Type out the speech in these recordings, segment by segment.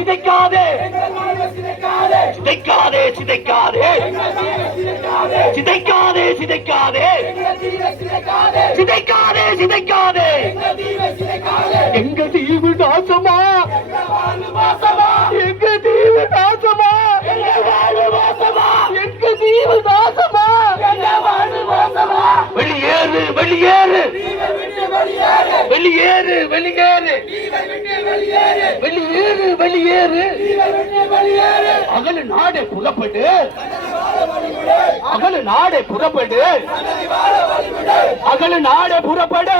சிதைக்காதே சிதைக்காதே சிதைக்காதே சிதைக்காதே சிதைக்காதே சிதைக்காதே சிதைக்காதே எங்க தீவு நாசமா எங்க தீவு நாசமா எங்க தீவு நாசமா வெளியேறு வெளியேறு வெளியேறு வெளியேறு வெளியேறு வெளியேறு அகல நாடே புறப்படு அகல நாடே புறப்படு அகல நாடே புறப்படு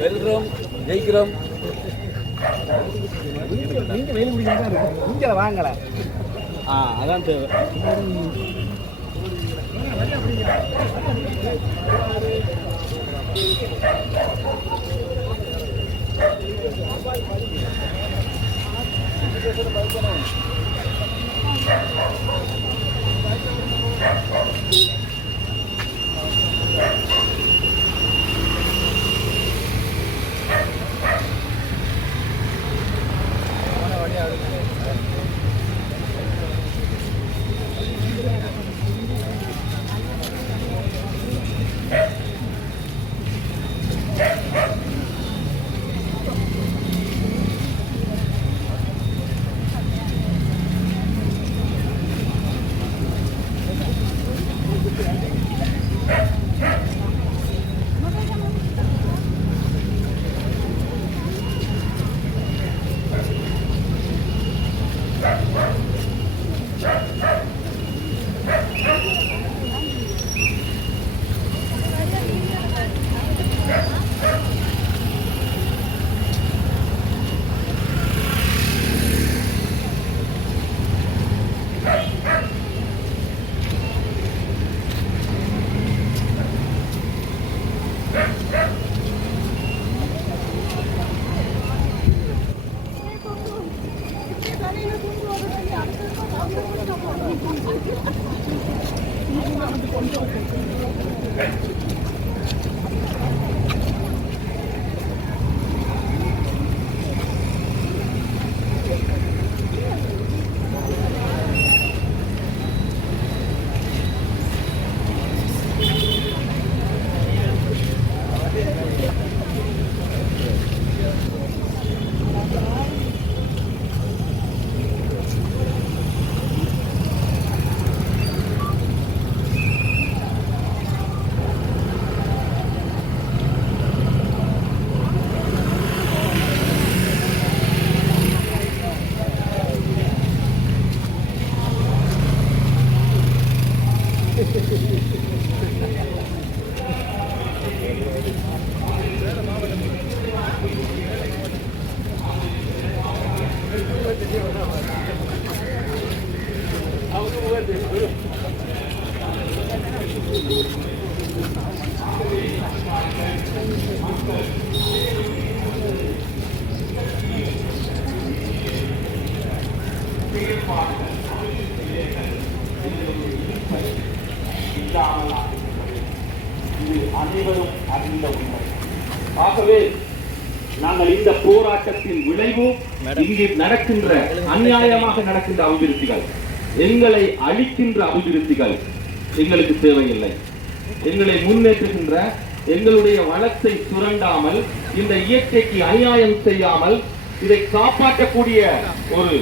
வெல்றோம் ஜெயிக்கிறோம். நீங்க வெயில் குடிக்கிறதா இங்க வாங்கல. அதான் தேவை. அனைவரும் அறிந்த உண்மை. ஆகவே நாங்கள் இந்த போராட்டத்தின் விளைவு இங்கு நடக்கின்ற அநியாயமாக நடக்கின்ற அபிவிருத்திகள், எங்களை அழிக்கின்ற அபிவிருத்திகள் எங்களுக்கு தேவையில்லை. எங்களை முன்னேற்றுகின்ற, எங்களுடைய வளத்தை சுரண்டாமல், இந்த இயற்கைக்கு அநியாயம் செய்யாமல் இதை காப்பாற்றக்கூடிய ஒரு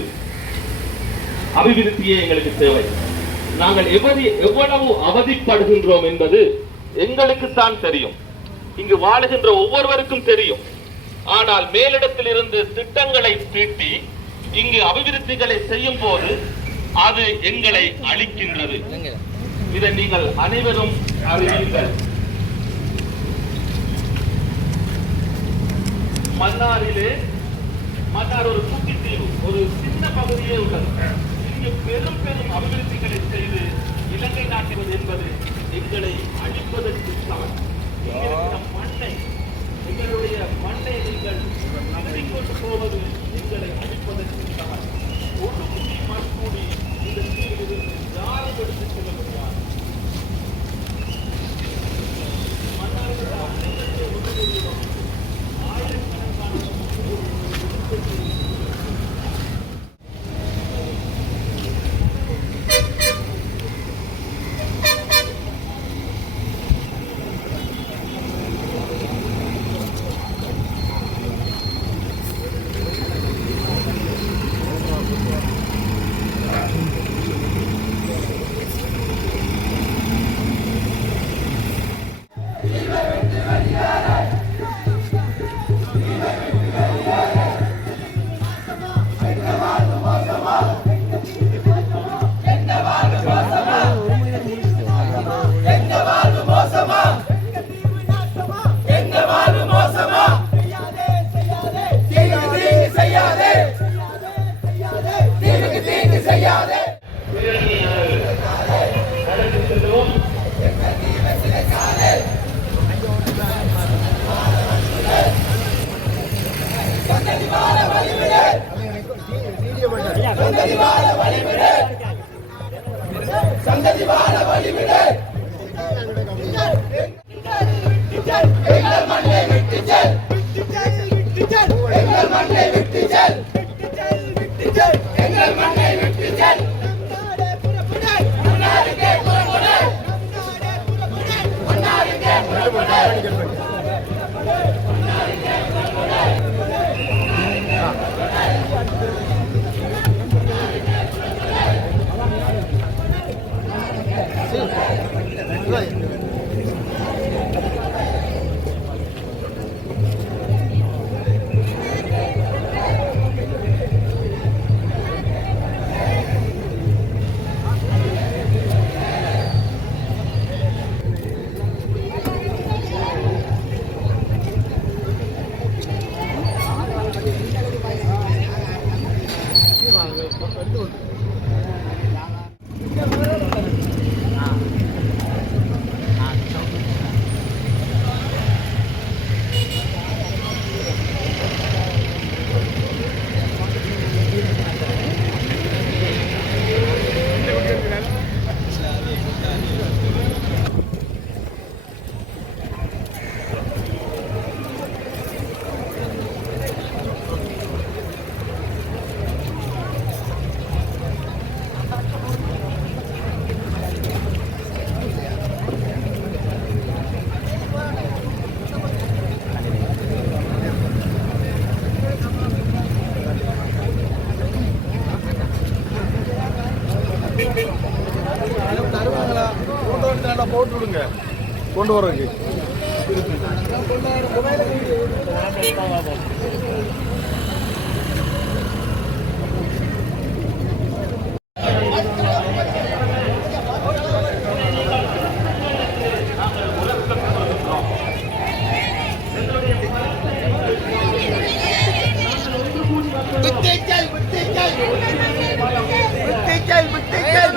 அபிவிருத்தியே எங்களுக்கு தேவை. நாங்கள் எவ்வளவு அவதிப்படுகின்றோம் என்பது எங்களுக்குத்தான் தெரியும், இங்கு வாழுகின்ற ஒவ்வொருவருக்கும் தெரியும். ஆனால் மேலிடத்தில் இருந்து திட்டங்களை தீட்டி இங்கு அபிவிருத்திகளை செய்யும் போது அது எங்களை அழிக்கின்றது. இதை நீங்கள் அனைவரும் அறிவீர்கள். மன்னார் ஒரு குட்டி தீவு, ஒரு சின்ன பகுதியே உள்ளது. இங்கு பெரும் பெரும் அபிவிருத்திகளை செய்து இலங்கை நாட்டுவது என்பது எங்களை அழிப்பதற்கு சமம். மண்ணை, எங்களுடைய மண்ணை நீங்கள் நகரிக்கொண்டு போவது எங்களை அழிப்பதற்கு சமம். ஒரு குடி மண்கூடி இந்த தீவிலிருந்து யாரும் எடுத்துச் செல்ல முடியாது. மன்னார்கள் அனைவருடைய உதவியுடன் ஆயிரக்கணக்கான சங்கதி வாழ வழிவிடு. எங்கள் மண்ணை விட்டு செல், எங்கள் மண்ணை விட்டு செல், எங்கள் மண்ணை விட்டு செல். மன்னாருக்கே புறப்படு, மன்னாருக்கே புறப்படு. போட்டு விடுங்க கொண்டு வரதுக்கு. விட்டு செல், விட்டு செல், விட்டு செல், விட்டு செல்.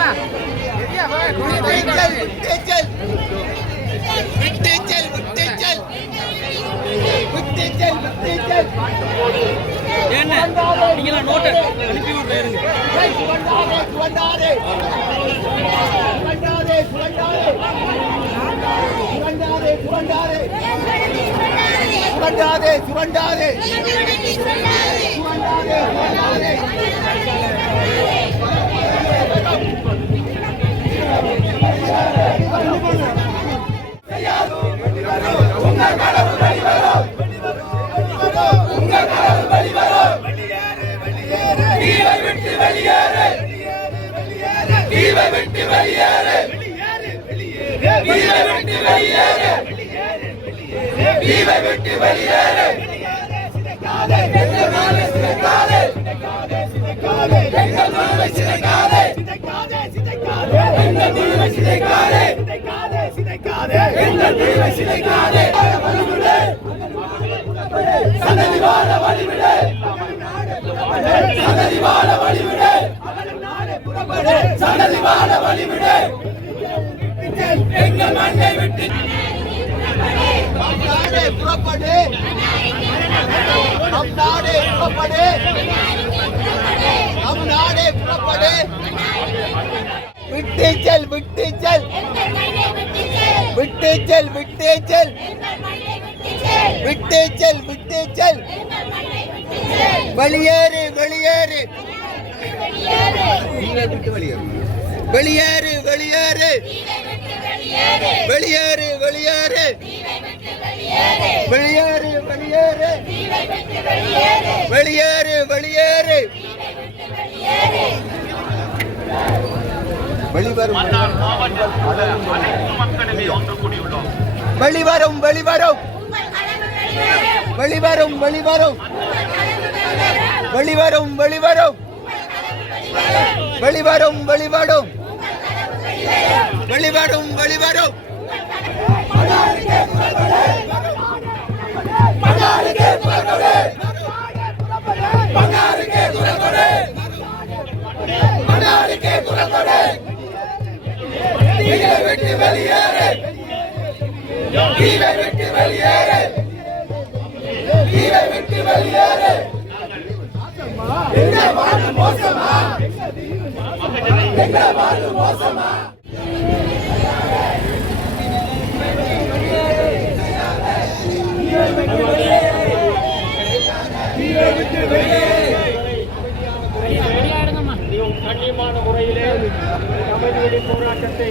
நீங்களாம் நோட்டை அனுப்பி விடுறேன். எங்கள் மண்ணை விட்டு புறப்படு, நம் நாடே புறப்படு, நம் நாடே புறப்படு. விட்டு செல், விட்டு செல், விட்டு செல், விட்டு செல், விட்டு செல், விட்டு செல். வெளியேறு, வெளியேறு, வெளியேறு, வெளியேறு, வெளியேறு, வெளியேறு, வெளியேறு, வெளியேறு, வெளியேறு, வெளியேறு. வெளிவரும், மன்னார் மாவட்டத்தில் உள்ள அனைத்து மக்களுமே ஒன்று கூடியுள்ளோம். வெளிவரும், வெளிவரும், வெளிவரும், வெளிவரும், வெளிவரும், வெளிவரும், வெளிவரும், வெளிவரும், வெளிவரும், வெளிவரும். விட்டு வெளியேறு, விட்டு வெளியேறு, விட்டு வெளியேறு. எங்க வாழ்வு மோசமா, எங்க வாழ்வு மோசமா. கண்ணியமான முறையிலே அமைதிவெளி போராட்டத்தை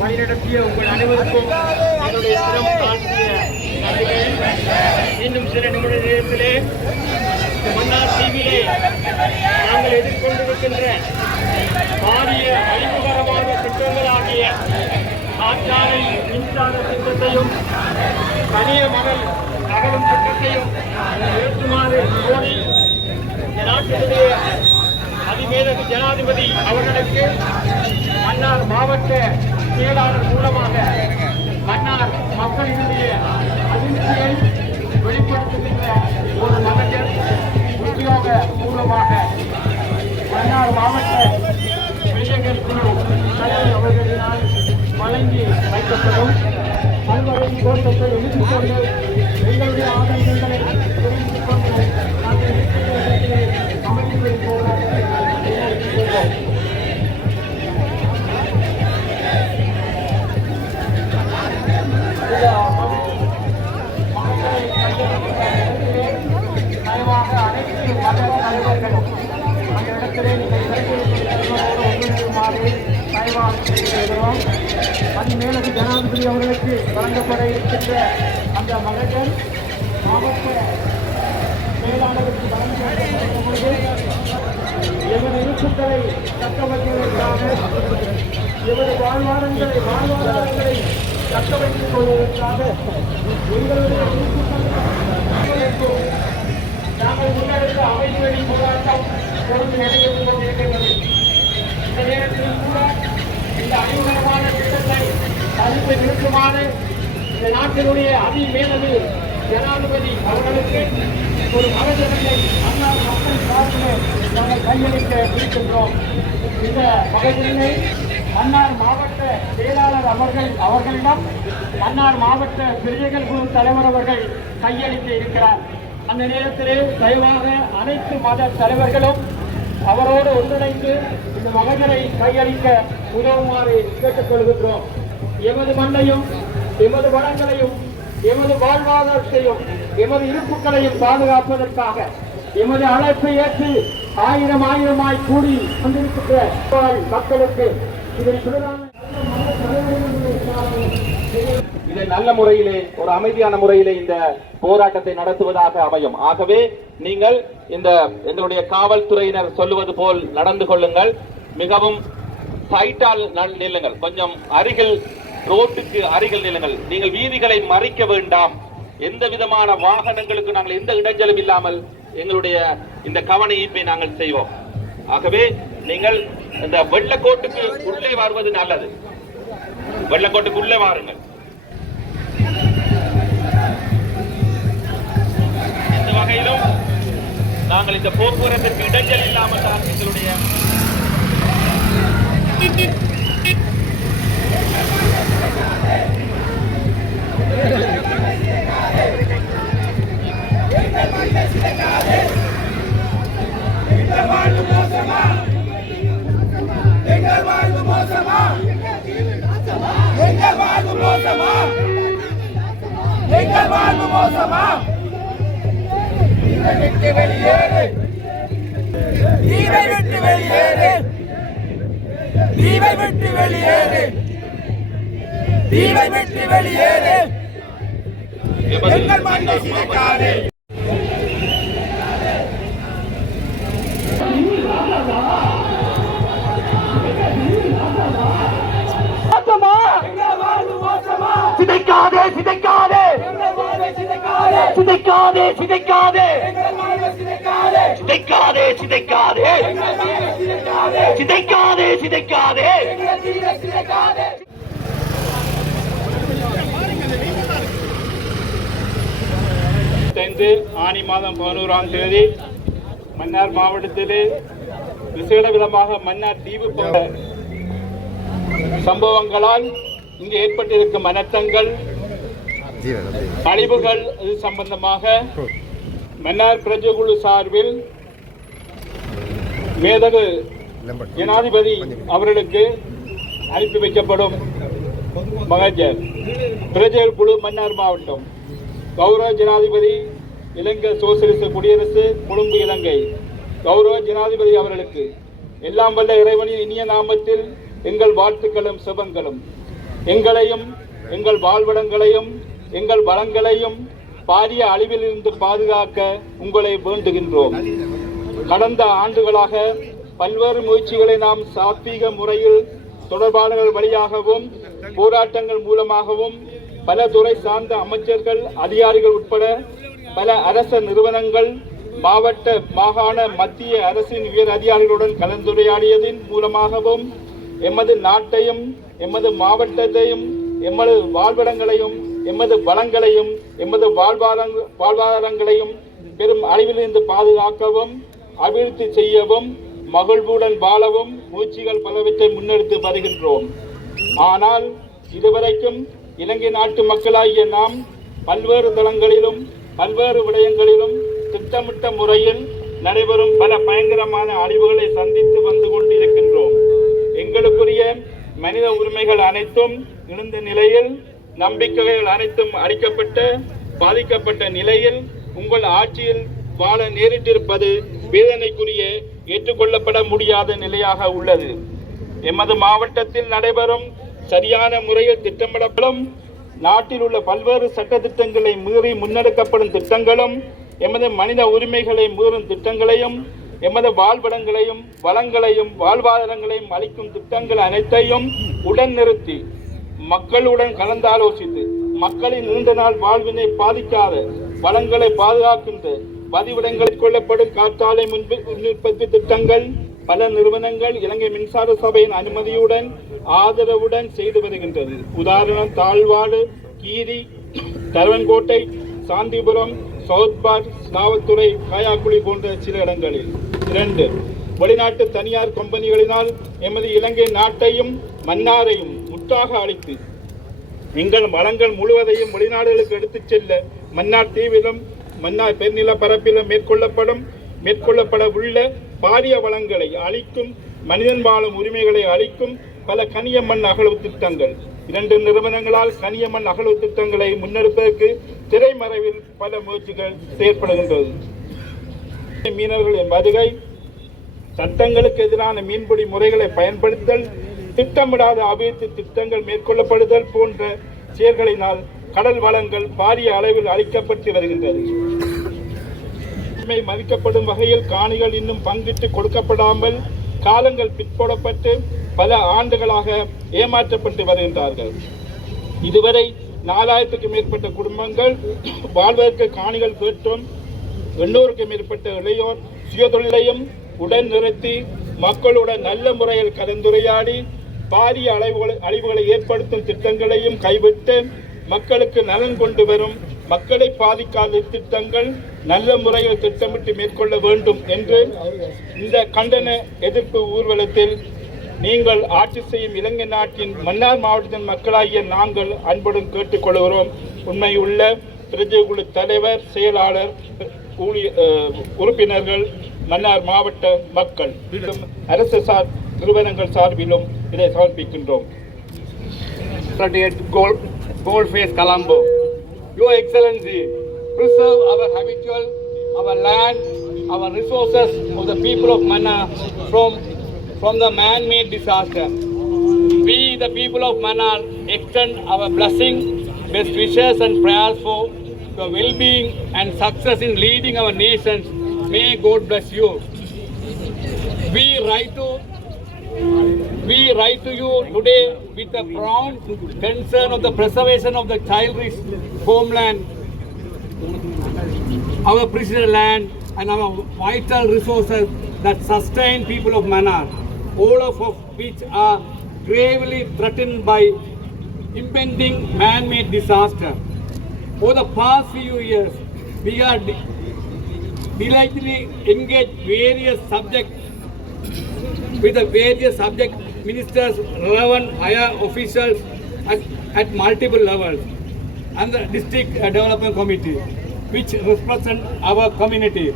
வழிநடத்திய உங்கள் அனைவருக்கும் என்னுடைய சிரம் தாழ்த்திய நன்றிகள். இன்னும் சில நிமிட நேரத்திலே மன்னார் தீவிலே நாங்கள் எதிர்கொண்டிருக்கின்ற பாரிய அழிவுகரமான திட்டங்களாகிய காற்றாலை மின்சார திட்டத்தையும் கனிய மணல் அகலும் திட்டத்தையும் ஏற்றுமாறு கோரி நாட்டினுடைய அதிமேதகு ஜனாதிபதி அவர்களுக்கு மன்னார் மாவட்ட செயலாளர் மூலமாக மன்னார் மக்களினுடைய அதிர்ச்சியை வெளிப்படுத்துகின்ற ஒரு மகஜர் உத்தியோக மூலமாக மன்னார் மாவட்ட இளைஞர்கள் குழு தலைவர் அவர்களினால் வழங்கி வைக்கப்படும் பல்வரை கோட்டத்தை எழுதிக் கொண்டு எங்களுடைய ஆதங்கங்களை தெரிவித்துக் கொண்டு அமைதிகளை போராட்டத்தை தயவாக அனைத்து மத தலைவர்களும் அந்த இடத்திலே தயவாக செய்கிறோம். அது மேலது ஜனாதிபதி அவர்களுக்கு வழங்கப்பட இருக்கின்ற அந்த மகஜர் மாவட்ட செயலாளருக்கு வழங்கப்பட்ட எமது எழுத்துக்களை தக்கவைப்பதற்காக எமது வாழ்வாதாரங்களை தக்க வைத்துக் கொள்வதற்காக எங்களுடைய நாங்கள் முன்னெடுத்த அமைதிவெளி போராட்டம் தொடர்ந்து நடைபெற்றுக் கொண்டிருக்கின்றது. இந்த நேரத்திலும் கூட இந்த அழிவுகரமான திட்டத்தை தடுத்து நிறுத்துமாறு இந்த நாட்டினுடைய அதிமேலது ஜனாதிபதி அவர்களுக்கு ஒரு மகஜரத்தை மன்னார் மக்கள் சார்பில் நாங்கள் கையளிக்க இருக்கின்றோம். இந்த மகஜரினை மன்னார் மாவட்ட செயலாளர் அவர்களிடம் மன்னார் மாவட்ட பிரிவுகள் குழு தலைவர் அவர்கள் கையளிக்க இருக்கிறார். அந்த நேரத்திலே தயவாக அனைத்து மத தலைவர்களும் அவரோடு ஒன்றிணைந்து இந்த மகஜரை கையளிக்க உதவுமாறு கேட்டுக் கொள்கின்றோம். எமது மண்ணையும் எமது வளங்களையும் எமது வாழ்வாதாரத்தையும் எமது இருப்புகளையும் பாதுகாப்பதற்காக எமது அழைப்பை ஏற்று ஆயிரமாய் கூடி கொண்டிருக்கின்ற மக்களுக்கு இதை நல்ல முறையிலே ஒரு அமைதியான முறையிலே இந்த போராட்டத்தை நடத்துவதாக அமையும். ஆகவே நீங்கள் இந்த எங்களுடைய காவல்துறையினர் சொல்லுவது போல் நடந்து கொள்ளுங்கள். மிகவும் டைட்டால் நில்லுங்கள், கொஞ்சம் அருகில் ரோட்டுக்கு அருகில் நில்லுங்கள். நீங்கள் வீதிகளை மறிக்க வேண்டாம். எந்த விதமான வாகனங்களுக்கு நாங்கள் எந்த இடைஞ்சலும் இல்லாமல் எங்களுடைய இந்த கவன ஈர்ப்பை நாங்கள் செய்வோம். ஆகவே நீங்கள் இந்த வெள்ளக்கோட்டுக்கு உள்ளே வருவது நல்லது. வெள்ளக்கோட்டுக்கு உள்ளே வாருங்கள். இந்த வகையிலும் நாங்கள் இந்த போக்குவரத்திற்கு இடைஞ்சல் இல்லாமல் தான் எங்களுடைய வெளியேறு எங்கள் மண்ணை சிதைக்காதே. சிதைக்காதே சிதைக்காதே சிதைக்காதே சிதைக்காதே சிதைக்காதே சிதைக்காதே சிதைக்காதே சிதைக்காதே. ஆனி மாதம் 11ஆம் தேதி மன்னார் மாவட்டத்திலே விசேட விதமாக மன்னார் தீவு சம்பவங்களால் இங்கு ஏற்பட்டிருக்கும் அனர்த்தங்கள் அழிவுகள் இது சம்பந்தமாக மன்னார் பிரஜகுழு சார்பில் மேதகு ஜனாதிபதி அவர்களுக்கு அனுப்பி வைக்கப்படும் மகஜர் பிரஜல் குழு மன்னார் மாவட்டம் கௌரவ ஜனாதிபதி இலங்கை சோசியலிச குடியரசு கொழும்பு இலங்கை கௌரவ ஜனாதிபதி அவர்களுக்கு எல்லாம் வல்ல இறைவனின் இனிய நாமத்தில் எங்கள் வாழ்த்துக்களும் சுபங்களும். எங்களையும் எங்கள் வாழ்விடங்களையும் எங்கள் வளங்களையும் பாரிய அழிவில் இருந்து பாதுகாக்க உங்களை வேண்டுகின்றோம். கடந்த ஆண்டுகளாக பல்வேறு முயற்சிகளை நாம் சாத்வீக முறையில் தொடர்பாளர்கள் வழியாகவும் போராட்டங்கள் மூலமாகவும் பல துறை சார்ந்த அமைச்சர்கள் அதிகாரிகள் உட்பட பல அரச நிறுவனங்கள் மாவட்ட மாகாண மத்திய அரசின் உயர் அதிகாரிகளுடன் கலந்துரையாடியதன் மூலமாகவும் எமது நாட்டையும் எமது மாவட்டத்தையும் எமது வாழ்விடங்களையும் எமது வளங்களையும் எமது வாழ்வாதாரங்களையும் பெரும் அழிவிலிருந்து பாதுகாக்கவும் அபிவிருத்தி செய்யவும் மகிழ்வுடன் வாழவும் முயற்சிகள் பலவற்றை முன்னெடுத்து வருகின்றோம். ஆனால் இதுவரைக்கும் இலங்கை நாட்டு மக்களாகிய நாம் பல்வேறு தளங்களிலும் பல்வேறு விடயங்களிலும் திட்டமிட்ட முறையில் நடைபெறும் பல பயங்கரமான அழிவுகளை சந்தித்து வந்து கொண்டிருக்கின்றோம். எங்களுக்குரிய மனித உரிமைகள் அனைத்தும் இழந்த நிலையில், நம்பிக்கைகள் அனைத்தும் அளிக்கப்பட்ட பாதிக்கப்பட்ட நிலையில் உங்கள் ஆட்சியில் வாழ நேரிட்டிருப்பது வேதனைக்குரிய ஏற்றுக்கொள்ளப்பட முடியாத நிலையாக உள்ளது. எமது மாவட்டத்தில் நடைபெறும் சரியான முறையில் திட்டமிடப்படும் நாட்டில் உள்ள பல்வேறு சட்ட திட்டங்களை மீறி முன்னெடுக்கப்படும் திட்டங்களும் எமது மனித உரிமைகளை மீறும் திட்டங்களையும் எமது வாழ்விடங்களையும் வளங்களையும் வாழ்வாதாரங்களையும் அளிக்கும் திட்டங்கள் அனைத்தையும் உடன் நிறுத்தி மக்களுடன் கலந்தாலோசித்து மக்களின் நீண்ட நாள் வாழ்வினை பாதிக்காத வளங்களை பாதுகாக்கின்ற பதிவிடங்களில் கொள்ளப்படும் காற்றாலை மின் உற்பத்தி திட்டங்கள் பல நிறுவனங்கள் இலங்கை மின்சார சபையின் அனுமதியுடன் ஆதரவுடன் செய்து வருகின்றது. உதாரணம் தாழ்வாடு, கீரி, தரவன்கோட்டை, சாந்திபுரம், சவுத்பார், ஸ்லாவத்துறை, காயாக்குழி போன்ற சில இடங்களில். 2. வெளிநாட்டு தனியார் கம்பெனிகளினால் எமது இலங்கை நாட்டையும் மன்னாரையும் முற்றாக அழித்து எங்கள் வளங்கள் முழுவதையும் வெளிநாடுகளுக்கு எடுத்துச் செல்ல மன்னார் தீவிலும் மன்னார் பெருநில பரப்பிலும் மேற்கொள்ளப்பட உள்ள பாரிய வளங்களை அளிக்கும், மனிதன் வாழும் உரிமைகளை அளிக்கும் பல கனிய மண் அகழ்வு திட்டங்கள். 2 நிறுவனங்களால் கனிய மண் அகழ்வு திட்டங்களை முன்னெடுப்பதற்கு திரைமறைவில் பல முயற்சிகள் செயற்படுகின்றது. மீனவர்களின் வருகை, சட்டங்களுக்கு எதிரான மீன்பிடி முறைகளை பயன்படுத்தல், திட்டமிடாத அபிவிருத்தி திட்டங்கள் மேற்கொள்ளப்படுதல் போன்ற செயல்களினால் கடல் வளங்கள் பாரிய அளவில் அளிக்கப்பட்டு வருகின்றது. மதிக்கப்படும் வகையில் காணிகள் இன்னும் பங்கிட்டு கொடுக்கப்படாமல் காலங்கள் பிற்போடப்பட்டு பல ஆண்டுகளாக ஏமாற்றப்பட்டு வருகின்றார்கள். இதுவரை 4000க்கும் மேற்பட்ட குடும்பங்கள் வாழ்வதற்கு காணிகள் கேட்டும் 800க்கும் மேற்பட்ட இளையோர் சுயதொழிலையும் உடன் நிறுத்தி மக்களுடன் நல்ல முறையில் கலந்துரையாடி பாரிய அழிவுகளை ஏற்படுத்தும் திட்டங்களையும் கைவிட்டு மக்களுக்கு நலன் கொண்டு வரும், மக்களை பாதிக்காத திட்டங்கள் நல்ல முறையில் திட்டமிட்டு மேற்கொள்ள வேண்டும் என்று இந்த கண்டன எதிர்ப்பு ஊர்வலத்தில் நீங்கள் ஆட்சி செய்யும் இலங்கை நாட்டின் மன்னார் மாவட்டத்தின் மக்களாகிய நாங்கள் அன்புடன் கேட்டுக்கொள்கிறோம். உண்மையுள்ள பிரஜைக்குழு தலைவர், செயலாளர், உறுப்பினர்கள், மன்னார் மாவட்ட மக்கள், அரசு நிறுவனங்கள் சார்பிலும் இதை சமர்ப்பிக்கின்றோம். Goldface Colombo, Your Excellency, preserve our habitual, our land, our resources of the people of Mannar from the man-made disaster. We, the people of Mannar, extend our blessing, best wishes and prayers for the well-being and success in leading our nations. May God bless you. We write to you today with a profound concern of the preservation of the childish homeland, our precious land and our vital resources that sustain people of Mannar, all of which are gravely threatened by impending man-made disaster. Over the past few years, we are diligently engaged with the various subject ministers, relevant higher officials at multiple levels, and the district development committee, which represent our community.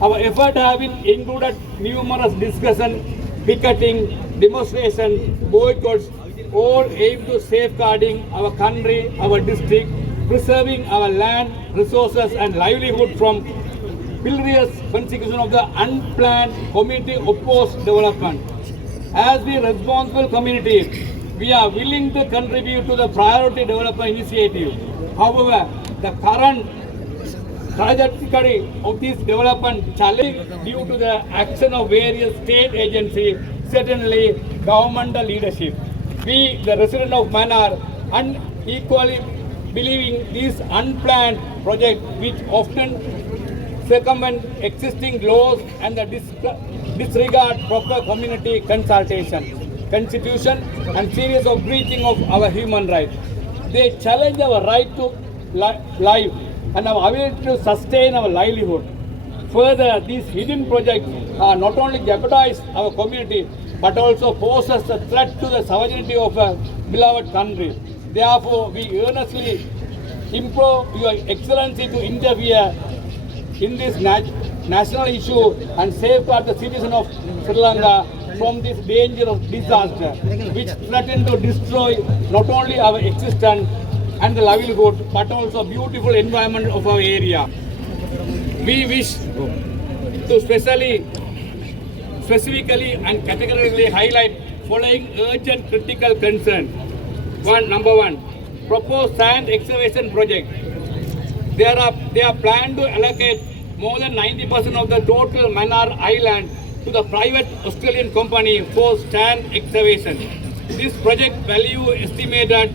Our efforts have been included numerous discussions, picketing, demonstrations, boycotts, all aimed to safeguarding our country, our district, preserving our land, resources and livelihood from perilous consequences of the unplanned community-opposed development. As the responsible community, we are willing to contribute to the priority development initiative. However, the current trajectory of this development challenge due to the action of various state agencies, certainly governmental leadership. We, the residents of Mannar, unequally believing these unplanned projects which often circumvent existing laws and the disregard proper community consultation, constitution and series of breaching of our human rights. They challenge our right to life and our ability to sustain our livelihood. Further, these hidden projects are not only jeopardize our community but also pose us a threat to the sovereignty of a beloved country. Therefore, we earnestly implore Your Excellency to interfere in this national issue and safeguard the citizens of Sri Lanka from this dangerous disaster, which threaten to destroy not only our existence and the livelihood, but also beautiful environment of our area. We wish to specifically and categorically highlight following urgent critical concerns. Number one, proposed sand excavation project. They are planned to allocate more than 90% of the total Mannar Island to the private Australian company for sand excavation. This project value estimated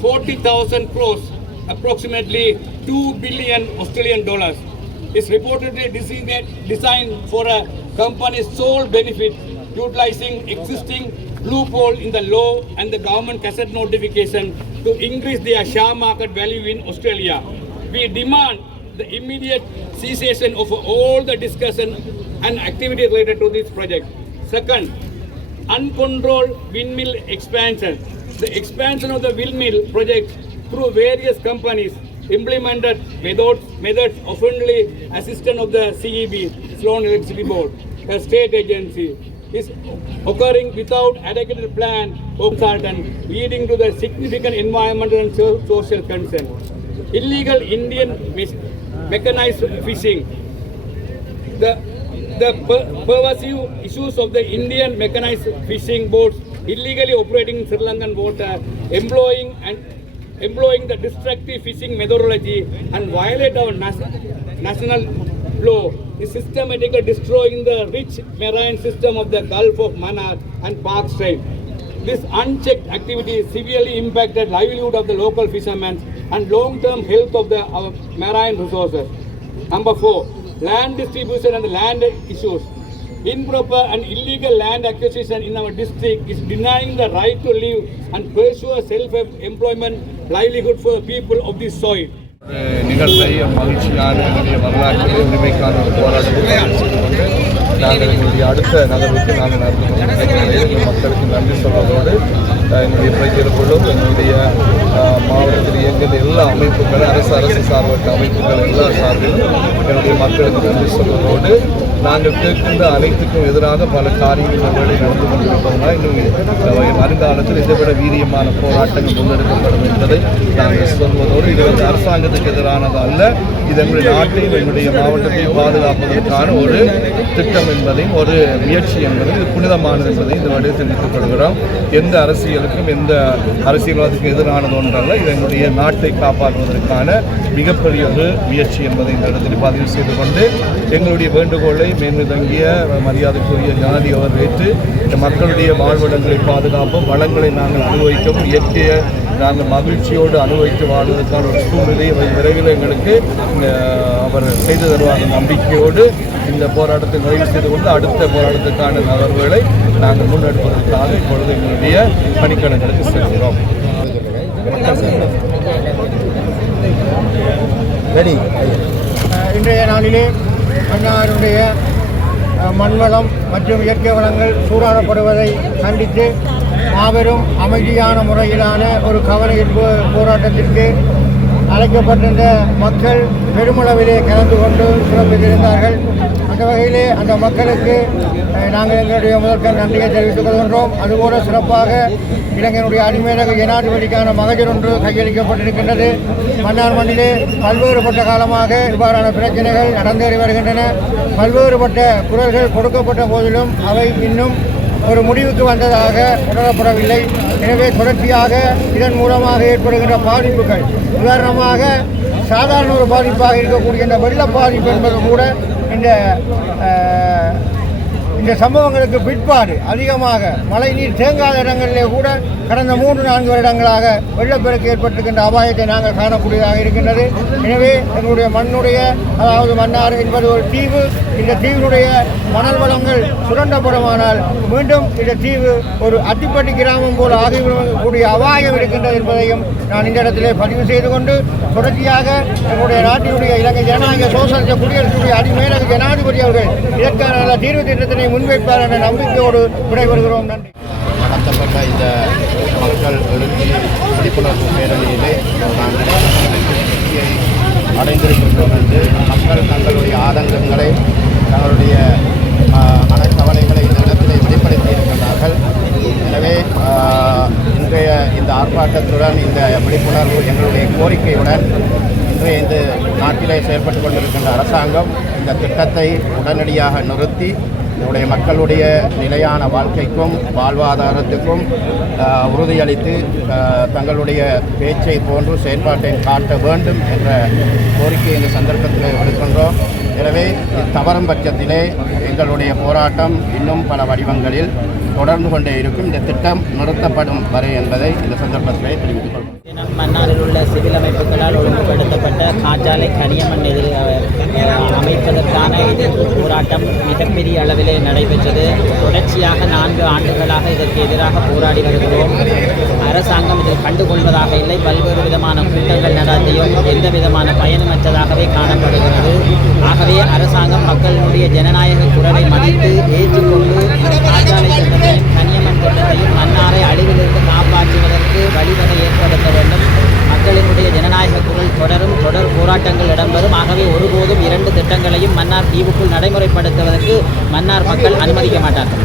40,000 crores, approximately 2 billion Australian dollars, is reportedly designed for a company's sole benefit, utilizing existing loophole in the law and the government gazette notification to increase their share market value in Australia. We demand the immediate cessation of all the discussion and activity related to this project. Second, uncontrolled windmill expansion. The expansion of the windmill project through various companies implemented methods officially assistant of the CEB, Ceylon Electricity Board, a state agency, is occurring without adequate plan or consultant, leading to the significant environmental and social concern. Illegal Indian mechanized fishing. The pervasive issues of the Indian mechanized fishing boats illegally operating in Sri Lankan water, employing the destructive fishing methodology and violate our national law is systematically destroying the rich marine system of the Gulf of Mannar and Park Strait. This unchecked activity severely impacted livelihood of the local fishermen and long-term health of our marine resources. Number 4, land distribution and land issues. Improper and illegal land acquisition in our district is denying the right to live and pursue self-employment livelihood for the people of this soil. நிகழ்வை மகிழ்ச்சியான என்னுடைய வரலாற்று உரிமைக்கான ஒரு போராட்டத்தை நாங்கள் எங்களுடைய அடுத்த நகர்வுக்கு நாங்கள் நடந்து மக்களுக்கு நன்றி சொல்வதோடு என்னுடைய பிரஜைகளுக்குள்ளும் என்னுடைய மாவட்டத்தில் இயங்குகிற எல்லா அமைப்புகள் அரசு சார்பற்ற அமைப்புகள் எல்லா சார்பிலும் என்னுடைய மக்களுக்கு நன்றி சொல்வதோடு நாங்கள் கேட்கின்ற அனைத்துக்கும் எதிராக பல காரியங்கள் வேலை நடந்து கொண்டிருப்பதனால் இன்னும் வருங்காலத்தில் இதைவிட வீரியமான போராட்டங்கள் முன்னெடுக்கப்படும் என்பதை நாங்கள் சொல்வதோடு இது வந்து அரசாங்கத்துக்கு எதிரானது அல்ல, இது எங்களுடைய நாட்டையும் எங்களுடைய மாவட்டத்தையும் பாதுகாப்பதற்கான ஒரு திட்டம் என்பதையும் ஒரு முயற்சி என்பதையும் இது புனிதமானது என்பதையும் இந்த வழியில் தெரிவித்துக் கொள்கிறோம். எந்த அரசியலுக்கும் எந்த அரசியல்வாதிக்கும் எதிரானது ஒன்றல்ல, இது எங்களுடைய நாட்டை காப்பாற்றுவதற்கான மிகப்பெரிய ஒரு முயற்சி என்பதை இந்த இடத்தில் பதிவு செய்து கொண்டு எங்களுடைய வேண்டுகோளை மேன்மை தங்கிய மரியாதைக்குரிய ஜனாதிபதி அவர் ஏற்று மக்களுடைய வாழ்விடங்களை பாதுகாப்போம், வளங்களை நாங்கள் அனுபவிக்கவும், இயற்கையை நாங்கள் மகிழ்ச்சியோடு அனுபவித்து வாழ்வதற்கான ஒரு சூழ்நிலையை விரைவில் எங்களுக்கு அவர் செய்து தருவாங்க நம்பிக்கையோடு இந்த போராட்டத்தை நிறைவு செய்து கொண்டு அடுத்த போராட்டத்துக்கான நகர்வுகளை நாங்கள் முன்னெடுப்பதற்காக இப்பொழுது எங்களுடைய பணிக்கணங்களுக்கு செல்கிறோம். இன்றைய நாளிலே மன்னாருடைய மண்வளம் மற்றும் இயற்கை வளங்கள் சூறாடப்படுவதை கண்டித்து மாபெரும் அமைதியான முறையிலான ஒரு கவனஈர்ப்பு போராட்டத்திற்கு அழைக்கப்பட்டிருந்த மக்கள் பெருமளவிலே கலந்து கொண்டு சிறப்பித்திருந்தார்கள். அந்த வகையிலே அந்த மக்களுக்கு நாங்கள் எங்களுடைய முதற்கண் நன்றியை தெரிவித்துக் கொள்கின்றோம். அதுபோல சிறப்பாக இலங்கையினுடைய அடிமையக ஜனாதிபதிக்கான மகஜர் ஒன்று கையளிக்கப்பட்டிருக்கின்றது. மன்னார் மண்ணிலே பல்வேறுபட்ட காலமாக இவ்வாறான பிரச்சனைகள் நடந்தேறி வருகின்றன. பல்வேறுபட்ட குரல்கள் கொடுக்கப்பட்ட போதிலும் அவை இன்னும் ஒரு முடிவுக்கு வந்ததாக உணரப்படவில்லை. எனவே தொடர்ச்சியாக இதன் மூலமாக ஏற்படுகின்ற பாதிப்புகள், உதாரணமாக சாதாரண ஒரு பாதிப்பாக இருக்கக்கூடிய இந்த வெள்ள பாதிப்பு என்பது கூட இந்த சம்பவங்களுக்கு பிற்பாடு அதிகமாக மழைநீர் தேங்காத இடங்களிலே கூட கடந்த 3-4 வருடங்களாக வெள்ளப்பெருக்கு ஏற்பட்டிருக்கின்ற அபாயத்தை நாங்கள் காணக்கூடியதாக இருக்கின்றது. எனவே எங்களுடைய மண்ணுடைய, அதாவது மன்னார் என்பது ஒரு தீவு, இந்த தீவினுடைய மணல் வளங்கள் சுரண்டப்படுமானால் மீண்டும் இந்த தீவு ஒரு அத்திப்பட்டி கிராமம் போல ஆகிவிடக்கூடிய அபாயம் இருக்கின்றது என்பதையும் நான் இந்த இடத்திலே பதிவு செய்து கொண்டு தொடர்ச்சியாக எங்களுடைய நாட்டினுடைய இலங்கை ஜனநாயக சோசலிச குடியரசுடைய அடிமேலக ஜனாதிபதி அவர்கள் இதற்கான தீர்வு திட்டத்தினை முன்வைப்பார் என்ற நம்பிக்கையோடு விடைபெறுகிறோம். நன்றி. நடத்தப்பட்ட இந்த மக்கள் எழுச்சி விழிப்புணர்வு பேரணியிலே நாங்கள் அடைந்திருக்கின்றோம் என்று மக்கள் தங்களுடைய ஆதங்கங்களை, தங்களுடைய மனக்கவலைகளை இந்த இடத்திலே வெளிப்படுத்தி இருக்கின்றார்கள். எனவே இன்றைய இந்த ஆர்ப்பாட்டத்துடன், இந்த விழிப்புணர்வு எங்களுடைய கோரிக்கையுடன் இன்றைய இந்த நாட்டிலே செயல்பட்டு கொண்டிருக்கின்ற அரசாங்கம் இந்த திட்டத்தை உடனடியாக நிறுத்தி என்னுடைய மக்களுடைய நிலையான வாழ்க்கைக்கும் வாழ்வாதாரத்துக்கும் உறுதியளித்து தங்களுடைய பேச்சை போன்று செயல்பாட்டை காட்ட வேண்டும் என்ற கோரிக்கை இந்த சந்தர்ப்பத்தில் விடுக்கின்றோம். எனவே தவறும் பட்சத்திலே எங்களுடைய போராட்டம் இன்னும் பல வடிவங்களில் தொடர்ந்து கொண்டே இருக்கும். இந்த திட்டம் நிறுத்தப்படும் வரை என்பதை இந்த சந்தர்ப்பத்திலே தெரிவித்துக் கொள்வோம். மன்னாரில் உள்ள சிவில் அமைப்புகளால் ஒழுங்குபடுத்தப்பட்ட காற்றாலை கனியமண் அமைப்பதற்கான எதிர்ப்பு போராட்டம் மிகப்பெரிய அளவிலே நடைபெற்றது. தொடர்ச்சியாக 4 ஆண்டுகளாக இதற்கு எதிராக போராடி வருகிறோம். அரசாங்கம் இதில் கண்டுகொள்வதாக இல்லை. பல்வேறு விதமான கூட்டங்கள் நடத்தியும் எந்த விதமான பயனுமற்றதாகவே காணப்படுகிறது. ஆகவே அரசாங்கம் மக்களுடைய ஜனநாயக குரலை மதித்து ஏற்றுக்கொண்டு காற்றாலை திட்டத்தையும் கனியமண் திட்டத்தையும் மன்னாரை அழிவிலிருந்து காப்பாற்றுவதற்கு வழிவகை ஏற்படுத்த வேண்டும். மக்களினுடைய ஜனநாயக குரல் தொடரும். போராட்டங்கள் இடம்பெறும். ஆகவே ஒருபோதும் 2 திட்டங்களையும் மன்னார் தீவுக்குள் நடைமுறைப்படுத்துவதற்கு மன்னார் மக்கள் அனுமதிக்க மாட்டார்கள்.